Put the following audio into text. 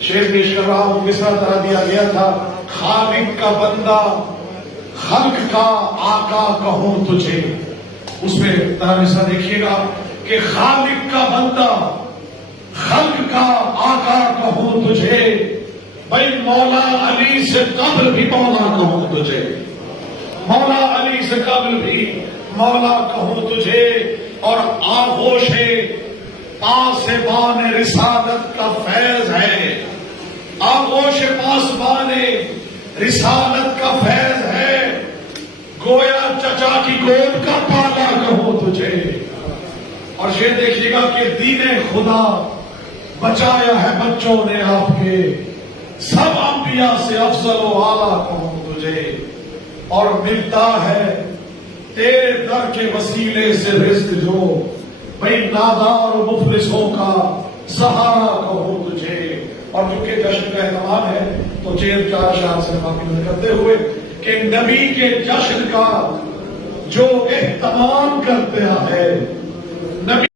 شعر پیش کر رہا ہوں، کس طرح دیا گیا تھا، خالق کا بندہ خلق کا آقا کہوں تجھے. اس میں ترجمہ دیکھیے گا کہ خالق کا بندہ خلق کا آقا کہوں تجھے، بھائی مولا علی سے قبل بھی مولا کہوں تجھے، مولا علی سے قبل بھی مولا کہوں تجھے. اور آغوش پاسبان رسالت کا فیض ہے، آغوش پاسبان رسالت کا فیض ہے، گویا چچا کی گود کا پالا کہوں تجھے. اور یہ دیکھیے گا کہ دین خدا بچایا ہے بچوں نے آپ کے، سب انبیاء سے افضل و اعلیٰ کہوں تجھے. اور ملتا ہے تیرے در کے وسیلے سے رزق جو، بھئی نادار و مفلسوں کا سہارا کہوں تجھے. اور چونکہ جشن کا اہتمام ہے تو چند چار اشعار سے باقی کرتے ہوئے کہ نبی کے جشن کا جو اہتمام کرتا ہے، نبی